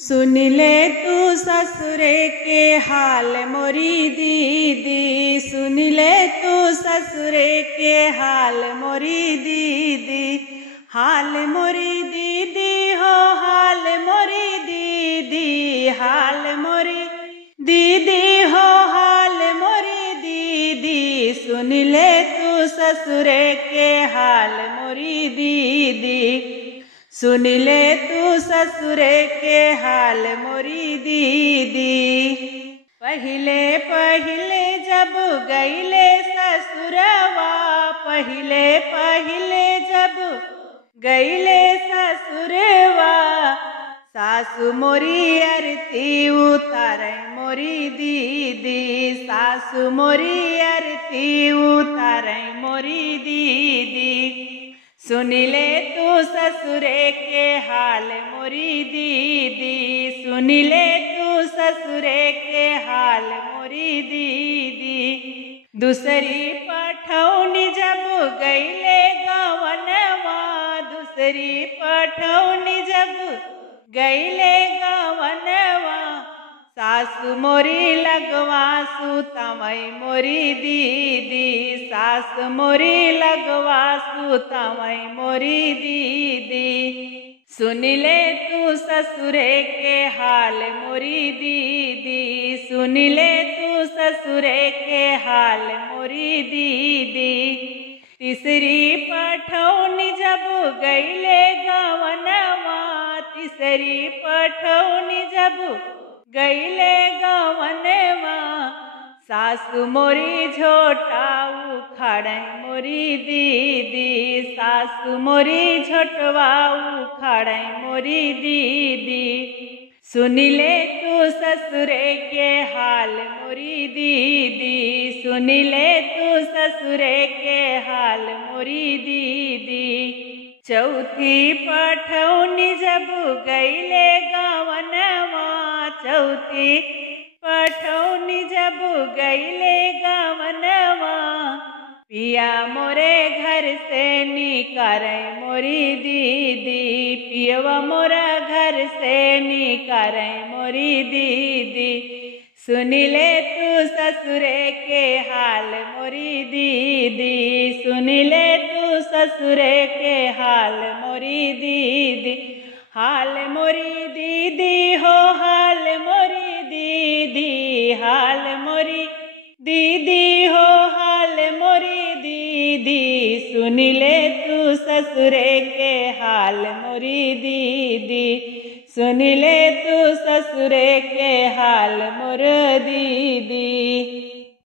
सुन ले तू ससुरे के हाल मोरी दीदी, सुन ले तू ससुरे के हाल मोरी दीदी, हाल मोरी दीदी हो हाल मोरी दीदी, हाल मोरी दीदी हो हाल मोरी दीदी, सुन ले तू ससुरे के हाल मोरी दीदी, सुन ले तू ससुरे के हाल मोरी दीदी। पहिले पहिले जब गईले ससुरवा, पहिले पहिले जब गईले ससुरवा, सासु मोरी आरती उतारे मोरी दीदी, सासु मोरी आरती उतारे मोरी दीदी, सुन ले तू ससुरे के हाल मोरी दीदी, सुन ले तू ससुरे के हाल मोरी दीदी। दूसरी पठौनी जब गईले गवनवा, दूसरी पठौनी जब गईले गवनवा, सासु मोरी लगवा सुतमई मोरी दीदी, सासु मोरी लगवा सुतमई मोरी दीदी, सुन ले तू ससुरे के हाल मोरी दीदी, सुन ले तू ससुरे के हाल मोरी दीदी। तीसरी पठौनी जब गईले गवनवा, तीसरी पठौनी जब गईले गवनवा, सासु मोरी झोटा उखाड़े मोरी दीदी, सासु मोरी झोटवा उखाड़े मोरी दीदी, सुन ले तू ससुरे के हाल मोरी दीदी, सुन ले तू ससुरे के हाल मोरी दीदी। चौथी पठौनी जब गईले गवनवा, चौथी पठौनी जब गईले गवनवा, पिया मोरे घर से निकारे मोरी दीदी, पियवा मोरा घर से निकारे मोरी दीदी, सुन ले तू ससुरे के हाल मोरी दीदी, सुन ले तू ससुरे के हाल मोरी दीदी, हाल मोरी दीदी हो हाल मोरी दीदी, हाल मोरी दीदी हो हाल मोरी दीदी, सुन ले तू ससुरे के हाल मोरी दीदी, सुन ले तू ससुरे के हाल मोर दीदी।